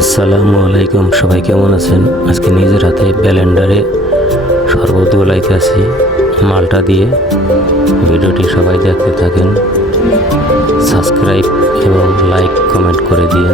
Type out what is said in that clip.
আসসালামু আলাইকুম, সবাই কেমন আছেন? আজকে নিজের হাতে ব্যালেন্ডারে শরবত গোলাইতে আছি, মালটা দিয়ে। ভিডিওটি সবাই দেখতে থাকেন, সাবস্ক্রাইব এবং লাইক কমেন্ট করে দিন